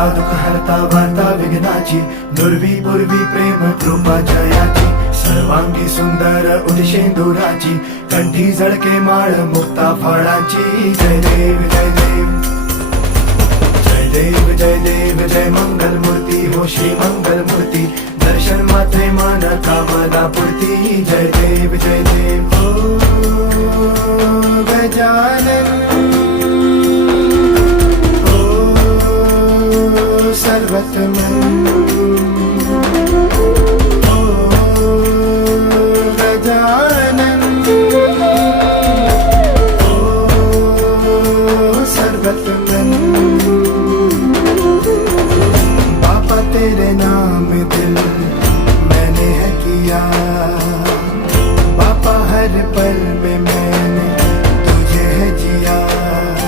करता दुःख हरता वार्ता विघ्नाची, दुर्वी पूर्वी प्रेम कृपा जयाची, सर्वांगी सुंदर उदिशेंदुराची, कंठी झळके माळ मुक्ता फळाची. जय देव जय देव जय देव जय देव जय मंगल मूर्ती हो श्री मंगल मूर्ती, दर्शन मात्रे मन कामना पूर्ती. जय देव जय देव ओ गजानन ओ सर्वतमन ओ गजानन ओ सर्वतमन.